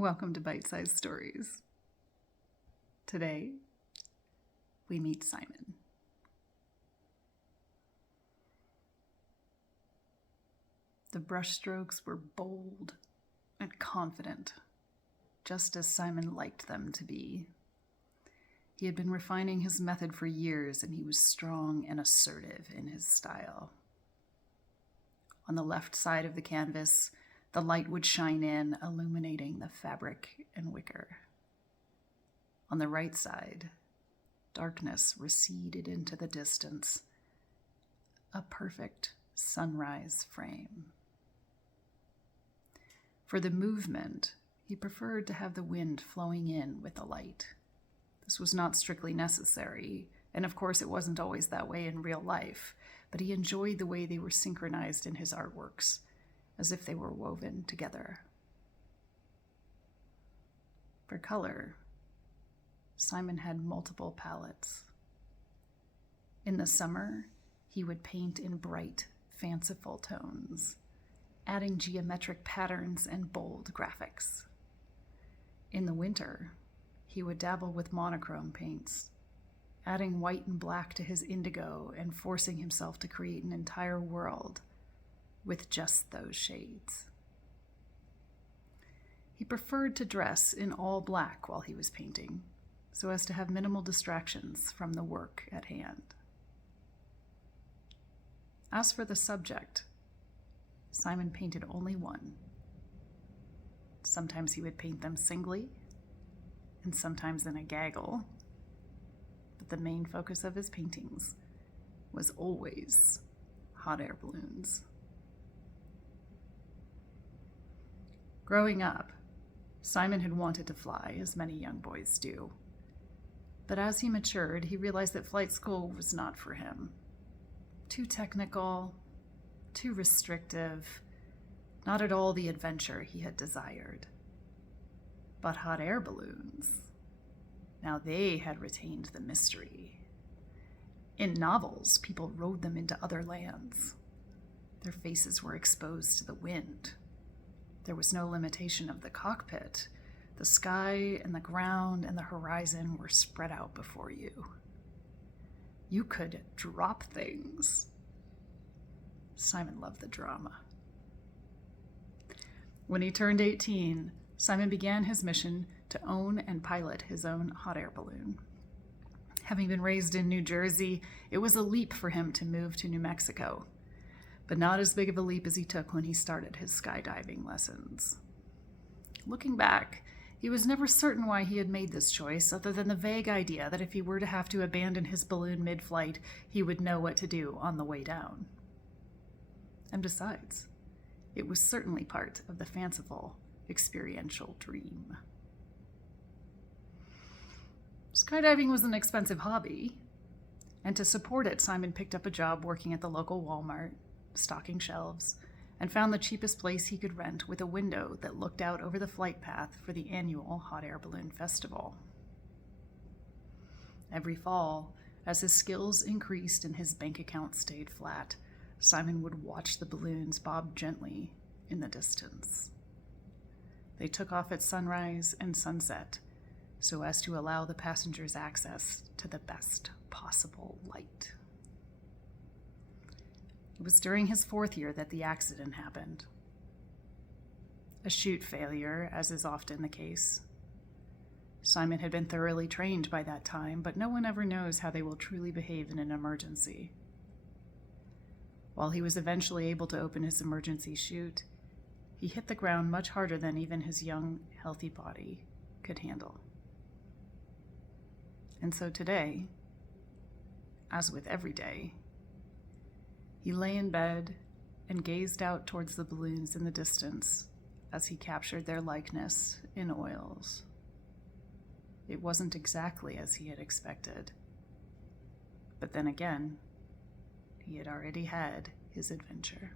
Welcome to Bite Size Stories. Today, we meet Simon. The brushstrokes were bold and confident, just as Simon liked them to be. He had been refining his method for years, and he was strong and assertive in his style. On the left side of the canvas, the light would shine in, illuminating the fabric and wicker. On the right side, darkness receded into the distance, a perfect sunrise frame. For the movement, he preferred to have the wind flowing in with the light. This was not strictly necessary, and of course it wasn't always that way in real life, but he enjoyed the way they were synchronized in his artworks, as if they were woven together. For color, Simon had multiple palettes. In the summer, he would paint in bright, fanciful tones, adding geometric patterns and bold graphics. In the winter, he would dabble with monochrome paints, adding white and black to his indigo and forcing himself to create an entire world with just those shades. He preferred to dress in all black while he was painting, so as to have minimal distractions from the work at hand. As for the subject, Simon painted only one. Sometimes he would paint them singly, and sometimes in a gaggle, but the main focus of his paintings was always hot air balloons. Growing up, Simon had wanted to fly, as many young boys do. But as he matured, he realized that flight school was not for him. Too technical, too restrictive, not at all the adventure he had desired. But hot air balloons, now they had retained the mystery. In novels, people rode them into other lands. Their faces were exposed to the wind. There was no limitation of the cockpit. The sky and the ground and the horizon were spread out before you. You could drop things. Simon loved the drama. When he turned 18, Simon began his mission to own and pilot his own hot air balloon. Having been raised in New Jersey, it was a leap for him to move to New Mexico, but not as big of a leap as he took when he started his skydiving lessons. Looking back, he was never certain why he had made this choice, other than the vague idea that if he were to have to abandon his balloon mid-flight, he would know what to do on the way down. And besides, it was certainly part of the fanciful, experiential dream. Skydiving was an expensive hobby, and to support it, Simon picked up a job working at the local Walmart, stocking shelves, and found the cheapest place he could rent with a window that looked out over the flight path for the annual Hot Air Balloon Festival. Every fall, as his skills increased and his bank account stayed flat, Simon would watch the balloons bob gently in the distance. They took off at sunrise and sunset so as to allow the passengers access to the best possible light. It was during his 4th year that the accident happened. A chute failure, as is often the case. Simon had been thoroughly trained by that time, but no one ever knows how they will truly behave in an emergency. While he was eventually able to open his emergency chute, he hit the ground much harder than even his young, healthy body could handle. And so today, as with every day, he lay in bed and gazed out towards the balloons in the distance as he captured their likeness in oils. It wasn't exactly as he had expected, but then again, he had already had his adventure.